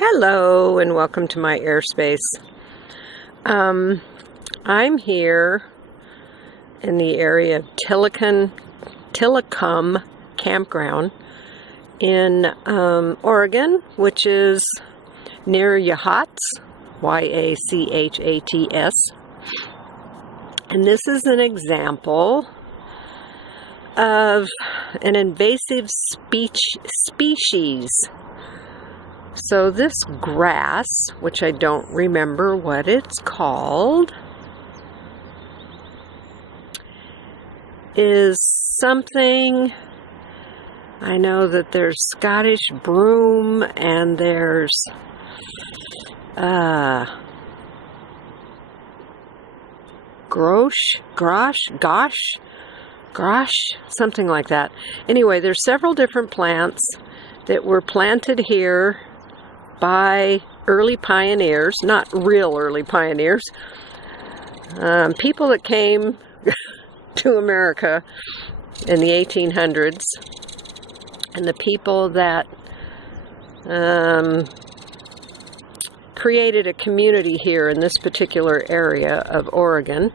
Hello and welcome to my airspace. I'm here in the area of Tillicum Campground in Oregon, which is near Yachats, Y-A-C-H-A-T-S. And this is an example of an invasive species. So this grass, which I don't remember what it's called, is something, I know that there's Scottish broom and there's gosh, something like that. Anyway, there's several different plants that were planted here by early pioneers, not real early pioneers, people that came to America in the 1800s, and the people that created a community here in this particular area of Oregon.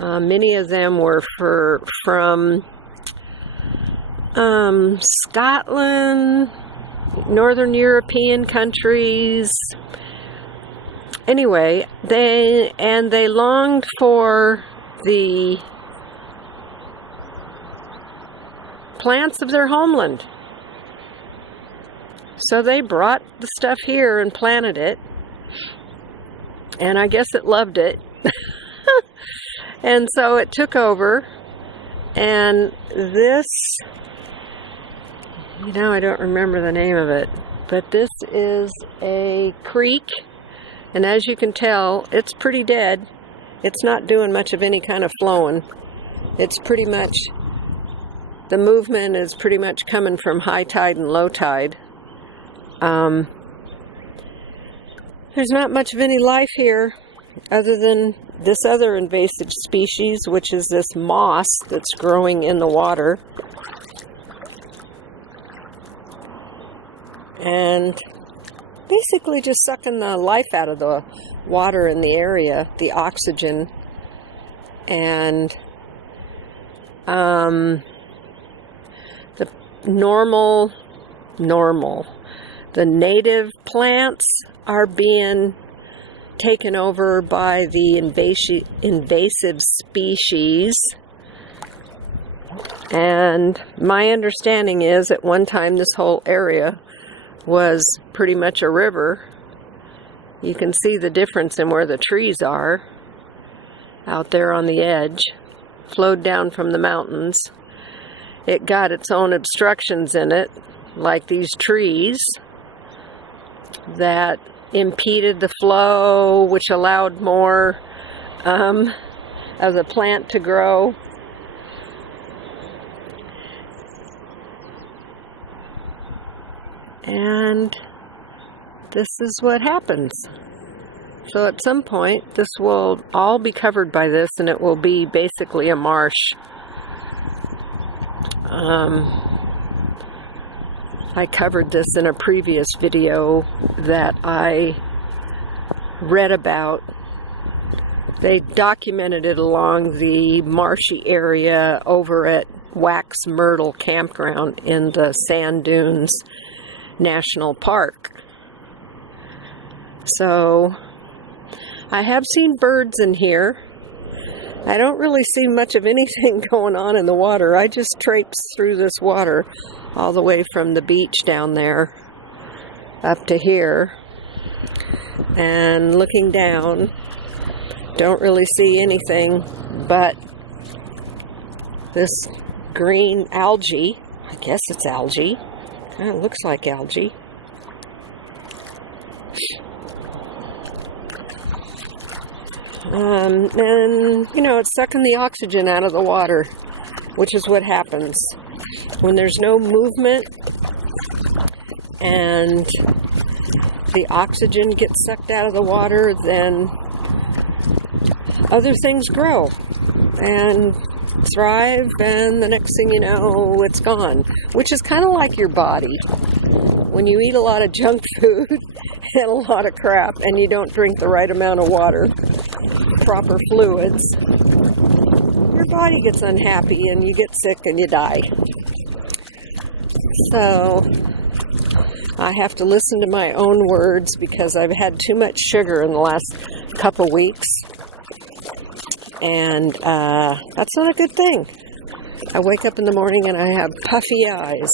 Many of them were from Scotland, Northern European countries. Anyway, they longed for the plants of their homeland. So they brought the stuff here and planted it. And I guess it loved it. And so it took over. And this, I don't remember the name of it, but this is a creek, and as you can tell, it's pretty dead. It's not doing much of any kind of flowing. It's pretty much, the movement is pretty much coming from high tide and low tide. There's not much of any life here other than this other invasive species, which is this moss that's growing in the water. And basically just sucking the life out of the water in the area, the oxygen. And the the native plants are being taken over by the invasive species. And my understanding is at one time this whole area was pretty much a river. You can see the difference in where the trees are out there on the edge, flowed down from the mountains. It got its own obstructions in it, like these trees that impeded the flow, which allowed more of the plant to grow. And this is what happens. So at some point, this will all be covered by this, and it will be basically a marsh. I covered this in a previous video that I read about. They documented it along the marshy area over at Wax Myrtle Campground in the Sand Dunes National Park. So I have seen birds in here. I don't really see much of anything going on in the water. I just traipse through this water all the way from the beach down there up to here, and looking down, don't really see anything but this green algae. I guess it's algae. Kind of looks like algae. And, it's sucking the oxygen out of the water, which is what happens. When there's no movement and the oxygen gets sucked out of the water, then other things grow and thrive, and the next thing you know, it's gone. Which is kind of like your body. when you eat a lot of junk food and a lot of crap and you don't drink the right amount of water, proper fluids, your body gets unhappy and you get sick and you die. So I have to listen to my own words because I've had too much sugar in the last couple weeks, and that's not a good thing. I wake up in the morning and I have puffy eyes.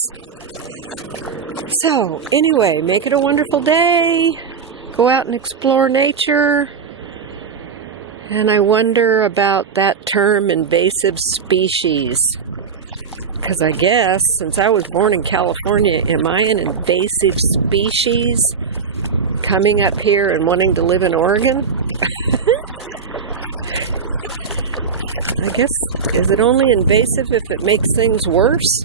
So anyway, make it a wonderful day. Go out and explore nature. And I wonder about that term, invasive species. Because I guess, since I was born in California, am I an invasive species coming up here and wanting to live in Oregon? I guess, is it only invasive if it makes things worse?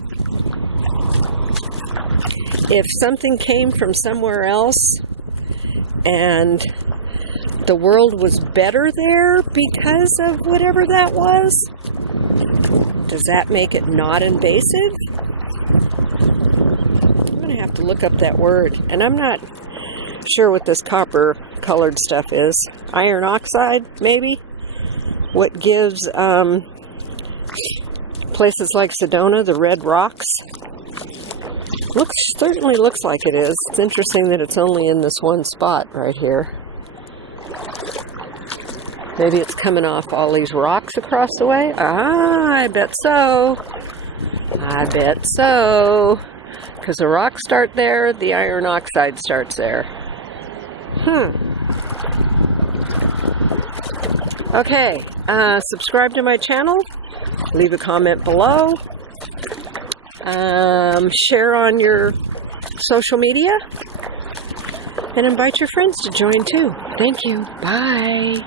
If something came from somewhere else and the world was better there because of whatever that was, does that make it not invasive? I'm going to have to look up that word. And I'm not sure what this copper colored stuff is. Iron oxide, maybe? What gives places like Sedona the red rocks? Certainly looks like it is. It's interesting that it's only in this one spot right here. Maybe it's coming off all these rocks across the way? Ah, I bet so. I bet so. Because the rocks start there, the iron oxide starts there. Okay, subscribe to my channel. Leave a comment below. Share on your social media. And invite your friends to join too. Thank you. Bye.